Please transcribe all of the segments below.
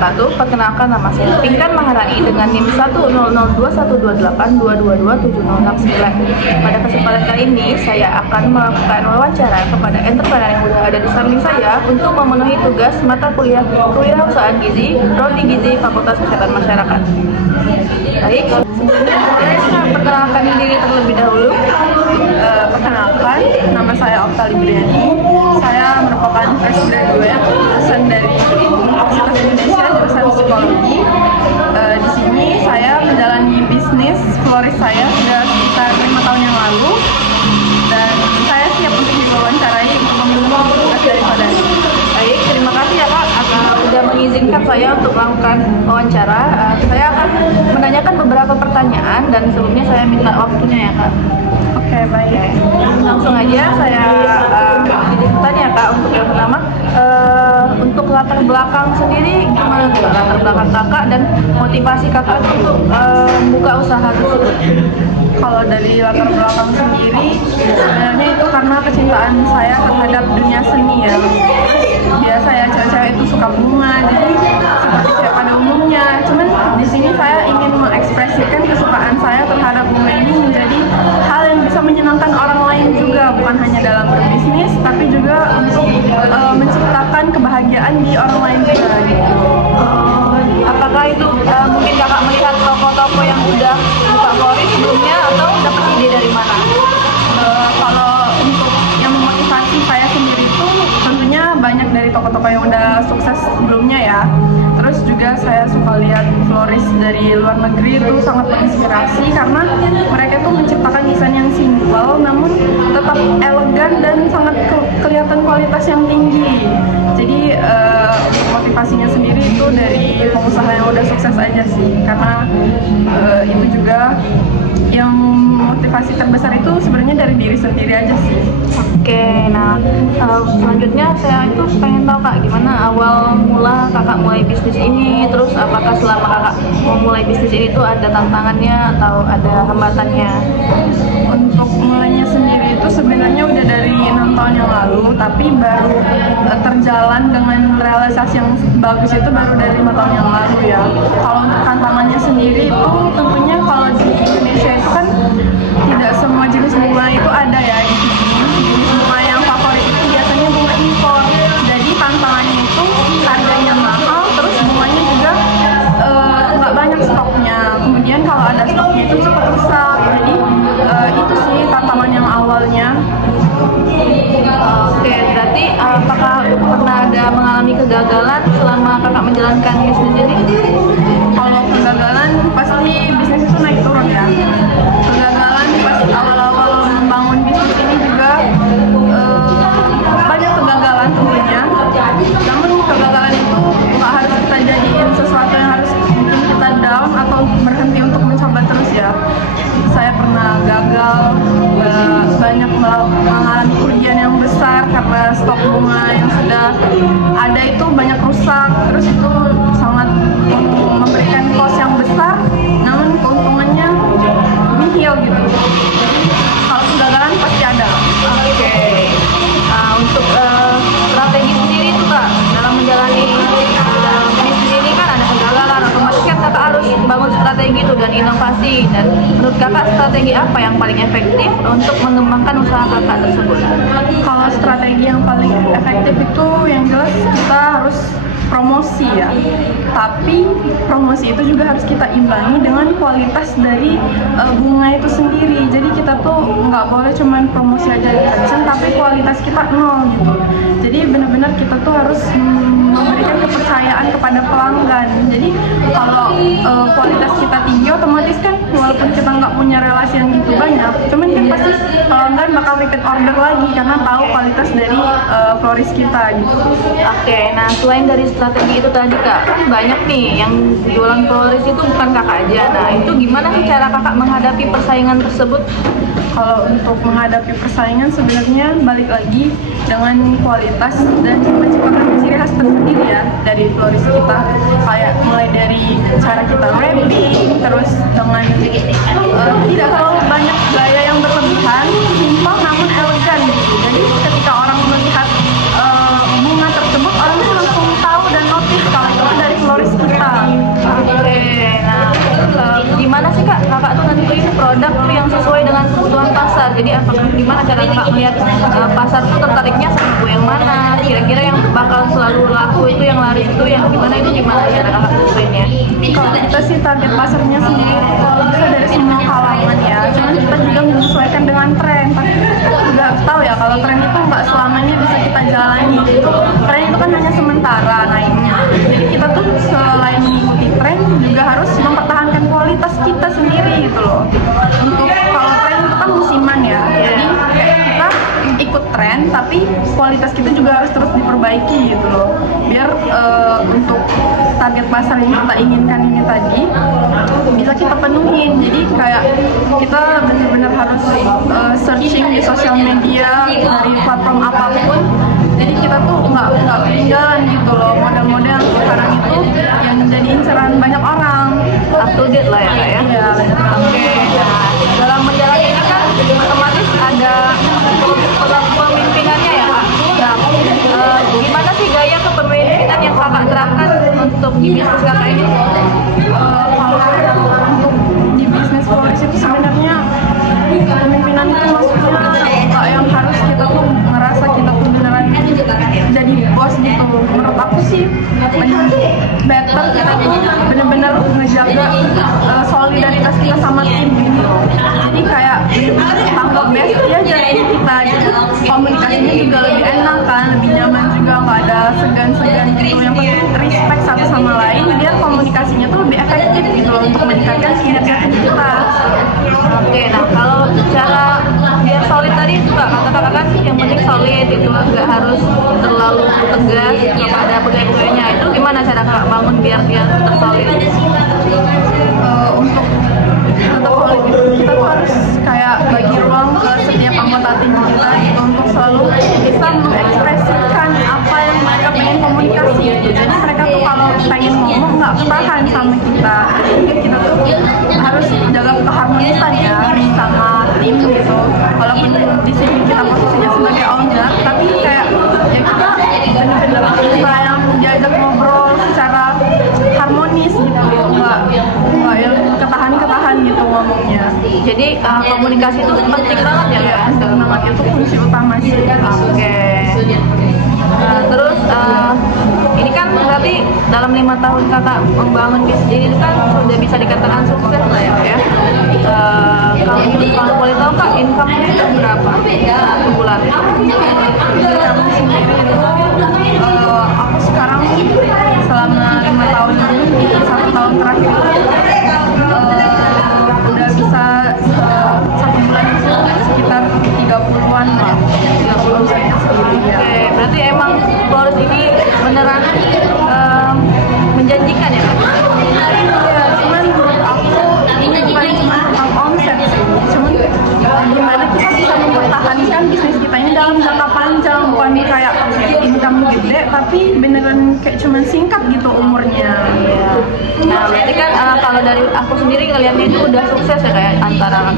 wabarakatuh. Perkenalkan, nama saya Pinkan Maharani dengan NIM 100212822270669. Pada kesempatan kali ini saya akan melakukan wawancara kepada entrepreneur yang sudah ada di samping saya untuk memenuhi tugas mata kuliah Kewirausahaan Gizi, Prodi Gizi, Fakultas Kesehatan Masyarakat. Baik, sebelumnya saya akan perkenalkan diri terlebih dahulu. Perkenalkan, nama saya Oktali Briani. Saya merupakan fresh graduate lulusan dari Universitas Indonesia jurusan Psikologi. Di sini saya menjalani bisnis florist saya sudah sekitar 5 tahun yang lalu, dan saya siap untuk diwawancarai untuk memenuhi tugas daripada ini. Baik, terima kasih ya Kak sudah mengizinkan saya untuk melakukan wawancara. Saya akan menanyakan beberapa pertanyaan dan sebelumnya saya minta waktunya ya Kak. Oke, baik. Langsung aja saya tanya Kak untuk yang pertama, untuk latar belakang sendiri gimana tuh latar belakang Kakak dan motivasi Kakak untuk membuka usaha tersebut? Kalau dari latar belakang sendiri, sebenarnya itu karena kecintaan saya terhadap dunia seni ya. Biasa ya, cewek-cewek itu suka bunga, jadi seperti cewek pada umumnya. Cuman di sini saya ingin mengekspresikan kesukaan saya terhadap bunga ini menjadi hal yang bisa menyenangkan orang lain juga, bukan hanya dalam berbisnis, tapi juga untuk menciptakan kebahagiaan di orang lain juga. Gitu. Apakah itu mungkin Kakak melihat toko-toko yang udah buka florist sebelumnya atau dapat ide dari mana? Kalau untuk yang memotivasi saya sendiri itu tentunya banyak dari toko-toko yang udah sukses sebelumnya ya. Terus juga saya suka lihat florist dari luar negeri itu sangat menginspirasi karena mereka itu menciptakan desain yang simpel namun tetap elegan dan sangat kelihatan kualitas yang tinggi. Jadi motivasinya sendiri itu dari pengusaha yang udah sukses aja sih, karena itu juga yang motivasi terbesar itu sebenarnya dari diri sendiri aja sih. Oke, nah selanjutnya saya itu pengen tahu Kak, gimana awal mula Kakak mulai bisnis ini, terus apakah selama Kakak memulai bisnis ini tuh ada tantangannya atau ada hambatannya? Untuk mulainya sendiri itu sebenarnya udah dari 6 tahun yang lalu, tapi baru terjalan dengan realisasi yang bagus itu baru dari 5 tahun yang lalu ya. Kalau untuk tantangannya sendiri itu tentunya kalau di Indonesia itu kan tidak semua jenis bunga itu ada ya di sini. Jenis bunga yang favorit itu biasanya bunga impor. Jadi tantangannya itu harganya mahal, terus bunganya juga nggak banyak stoknya. Kemudian kalau ada stoknya itu cepat rusak. Jadi itu sih tantangan yang awalnya. Oke, berarti apakah pernah ada mengalami kegagalan selama Kakak menjalankan bisnis ini? Kalau kegagalan pasti bisnis itu naik turun ya. Kegagalan pas awal-awal membangun bisnis ini juga banyak kegagalan tentunya. Namun kegagalan itu nggak harus kita jadiin sesuatu yang harus bikin kita down atau berhenti untuk mencoba terus ya. Saya pernah gagal, banyak mengalami kerugian yang besar karena stok bunga yang sudah ada itu banyak rusak, terus itu sangat memberikan cost yang besar, namun keuntungannya nihil gitu. Kalau kegagalan pasti ada. Oke, untuk strategi sendiri itu Kak dalam menjalani bisnis ini kan ada kegagalan, otomatis kan Kakak harus bangun strategi itu dan inovasi. Dan menurut Kakak strategi apa yang paling efektif untuk mengembangkan usaha Kakak tersebut? Kalau strategi yang paling efektif itu yang jelas kita harus promosi ya, tapi promosi itu juga harus kita imbangi dengan kualitas dari bunga itu sendiri. Jadi kita tuh nggak boleh cuman promosi aja kenceng tapi kualitas kita nol gitu. Jadi benar-benar kita tuh harus memberikan kepercayaan kepada pelanggan. Jadi kalau kualitas kita tinggi, otomatis kan walaupun kita nggak punya relasi yang gitu banyak, cuman kan pasti pelanggan bakal repeat order lagi karena tahu kualitas dari florist kita gitu. Oke, nah selain dari strategi itu tadi Kak, kan banyak nih yang jualan florist itu bukan Kakak aja. Nah itu gimana sih cara Kakak menghadapi persaingan tersebut? Kalau untuk menghadapi persaingan sebenarnya balik lagi dengan kualitas dan menciptakan ciri khas tersendiri ya dari florist kita, kayak mulai dari cara kita wrapping, terus dengan tidak terlalu banyak gaya yang berlebihan, simpel namun elegan gitu. Jadi ketika orang melihat bunga tersebut, orang itu langsung tahu dan notice kalau itu dari florist lagi, apakah gimana cara kakak melihat pasar tuh tertariknya sama buku yang mana, kira-kira yang bakal selalu laku itu, yang laris itu yang gimana cara kakak tentuinnya? Kalau kita sih target pasarnya sendiri kalau bisa dari semua kalangan ya, cuman kita juga menyesuaikan dengan tren. Tapi kita juga harus tahu ya kalau tren itu nggak selamanya bisa kita jalani. Tren itu kan hanya sementara naiknya, jadi kita tuh selain mengikuti tren juga harus mempertahankan kualitas kita sendiri gitu loh. Untuk kalau tren itu kan musiman ya, jadi kita ikut tren tapi kualitas kita juga harus terus diperbaiki gitu loh, biar untuk target pasar yang kita inginkan ini tadi bisa kita penuhin. Jadi kayak kita benar-benar harus searching di sosial media dari platform apapun, jadi kita tuh nggak ketinggalan gitu loh model-model yang sekarang itu yang menjadi inceran banyak orang. Up to date lah ya kak ya? Iya. Oke, nah dalam menjalani ini kan otomatis ada kepemimpinannya ya kak? Nah, gimana sih gaya kepemimpinan yang kakak terapkan untuk di bisnis kakak ini? Kalau untuk di bisnis florist itu sebenarnya kepemimpinan itu maksudnya nggak yang harus kita tuh ngerasa kita tuh beneran jadi bos gitu. Menurut aku sih better kita tuh bener-bener ngejaga solidaritas kita sama tim gitu. Jadi kayak tanggap bestie aja kita, jadi komunikasinya juga lebih enak kan, lebih nyaman juga, nggak ada segan-segan gitu. Yang penting respect satu sama lain biar komunikasinya tuh lebih efektif gitu loh untuk meningkatkan kinerja kita. Oke, nah kalau cara biar solid tadi juga kata-kata kan yang penting solid itu nggak harus terlalu tegas kepada pegawai-pegawainya, itu gimana cara kakak bangun biar dia tetap solid? Untuk tetap solid itu kita tuh harus kayak bagi ruang ke setiap anggota tim kita gitu untuk selalu bisa mengekspresikan apa yang mereka pengen komunikasi gitu. Jadi mereka tuh kalau pengen ngomong nggak ketahan sama kita, jadi kita tuh harus jaga keharmonisan ya sama tim gitu. Walaupun di sini kita posisinya sebagai owner, tapi kayak ya kita benar-benar bisa yang diajak ngobrol secara harmonis gitu, nggak yang ketahan gitu ngomongnya. Jadi komunikasi itu penting banget ya kak? Penting banget, itu fungsi utama sih. Oke. Terus ini kan berarti dalam 5 tahun kakak membangun bisnis ini kan sudah bisa dikatakan sukses lah ya. Kalau boleh tahu kak, income-nya itu berapa per bulan? Kami sendiri itu aku sekarang selama 5 tahun ini, 1 tahun terakhir udah bisa 1 bulan itu sekitar 30-an lah. 30 saja sendiri ya. Oke, berarti emang florist ini beneran menjanjikan ya kak? Ya, cuman menurut aku ini bukan cuma tentang omset sih, cuman gimana kita bisa mempertahankan bisnis kita ini dalam jangka panjang, bukan kayak income gede tapi beneran kayak cuman singkat gitu umurnya. Iya. Nah berarti kan kalau dari aku sendiri ngeliatnya itu udah sukses ya kayak antara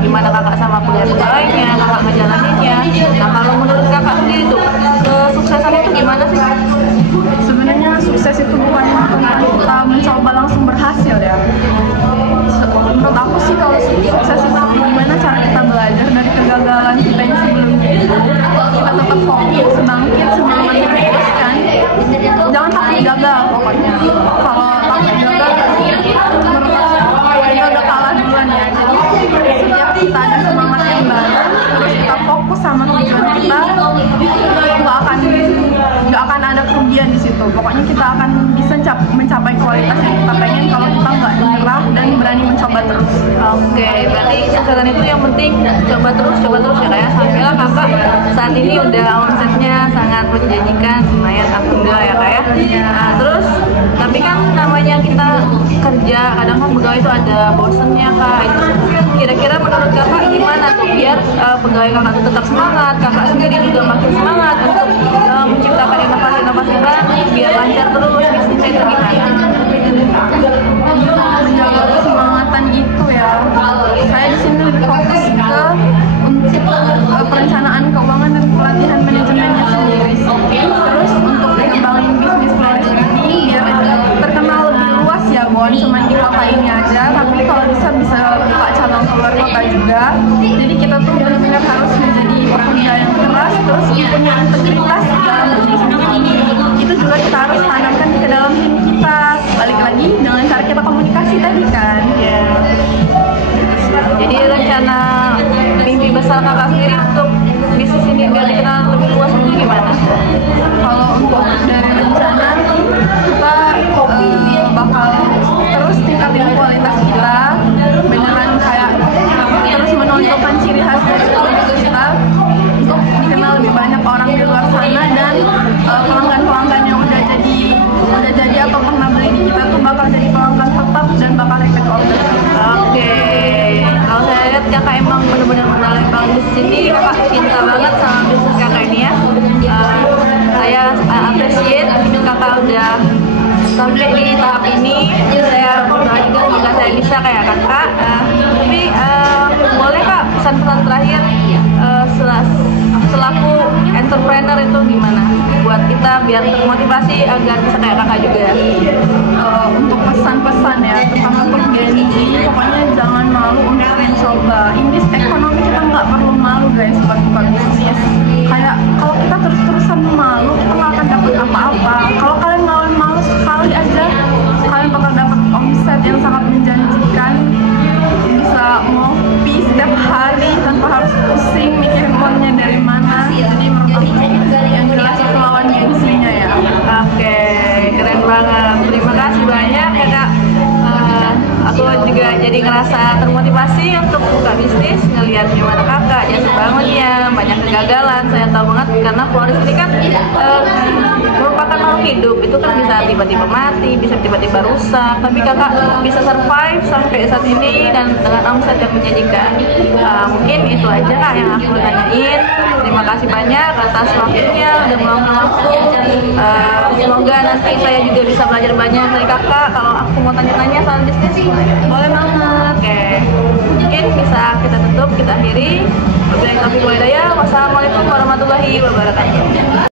gimana kakak sama pegawai-pegawainya, kakak ngejalaninnya. Nah kalau menurut kakak sendiri tuh kesuksesan itu gimana sih? Sebenarnya sukses itu bukan tentang kita mencoba langsung berhasil ya. Menurut aku sih kalau sukses itu gimana cara kita belajar dari kegagalan kita yang sebelumnya itu, kita tetap fokus, bangkit, semangat teruskan, jangan takut gagal pokoknya. Kalau takut gagal menurut aku kita udah kalah duluan ya. Jadi setiap kita ada semangat yang baru, terus kita fokus sama tujuan kita, nggak akan ada kerugian di situ. Pokoknya kita akan bisa mencapai kualitas yang kita pengen kalau kita nggak menyerah dan berani mencoba terus. Oke, berarti kesuksesan itu yang penting coba terus ya kayak Samila kakak saat ini udah omsetnya sangat menjanjikan, lumayan alhamdulillah ya kak ya. Nah terus tapi kan namanya kita kerja kadang kan pegawai itu ada bosennya kak. Itu kira-kira menurut kakak gimana tuh biar pegawai kakak itu tetap semangat, kakak sendiri juga makin semangat untuk menciptakan inovasi-inovasi baru biar lancar terus bisnisnya itu gimana? Menjaga kesemangatan itu ya, saya di sini lebih fokus ke untuk perencanaan keuangan dan pelatihan manajemennya sendiri. Terus untuk mengembangin bisnis florist ini biar terkenal lebih luas ya, bukan cuma di kota ini aja, tapi kalau bisa buka cabang keluar kota juga. Jadi kita tuh punya integritas dalam bisnis ini. Itu juga kita harus tanamkan ke dalam diri kita. Balik lagi dengan cara kita komunikasi tadi kan. Jadi rencana mimpi besar kakak sendiri untuk bisnis ini biar dikenal lebih luas itu gimana? Kalau untuk dari rencana kita bakal terus tingkatin kualitas kita, beneran kayak terus menonjolkan ciri khas dari produk kita untuk dikenal lebih banyak orang di luar sana, dan pelanggan-pelanggan yang udah jadi atau pernah beli di kita tuh bakal jadi pelanggan tetap dan bakal repeat order. Oke, kalau saya lihat kakak emang benar-benar mendalam banget bisnis ini, kakak cinta banget sama bisnis kakak ini ya. Saya appreciate kakak udah sampai di tahap ini. Saya berdoa juga semoga saya bisa kayak kakak. Tapi boleh kak pesan-pesan terakhir selaku entrepreneur itu gimana buat kita biar termotivasi agar bisa kayak kakak juga? Untuk pesan-pesan ya, terutama untuk Gen Z, pokoknya jangan malu untuk mencoba. In this ekonomi kita nggak perlu malu guys buat buka bisnis. Kayak kalau kita terus-terusan malu, kita nggak akan dapat apa-apa. Kalau kalian malu sekali aja, kalian bakal dapat omset yang sangat menjanjikan. Bisa ngopi setiap hari tanpa harus pusing mikirin uangnya dari mana. Jadi menurut aku yang jelas itu lawan gengsinya ya. Oke, keren banget. Terima kasih banyak ya kak. Aku juga jadi ngerasa termotivasi untuk buka bisnis, ngelihat gimana kakak jatuh bangunnya, banyak kegagalan. Saya tahu banget karena Floris ini kan merupakan makhluk hidup, itu kan bisa tiba-tiba mati, bisa tiba-tiba rusak. Tapi kakak bisa survive sampai saat ini dan dengan omset yang menjanjikan. Mungkin itu aja kak yang aku tanyain. Terima kasih banyak atas waktunya udah meluangkan waktu. Semoga nanti saya juga bisa belajar banyak dari kakak. Kalau aku mau tanya-tanya soal bisnis, boleh banget. Oke, mungkin bisa kita tutup, kita akhiri. Wassalamualaikum warahmatullahi wabarakatuh.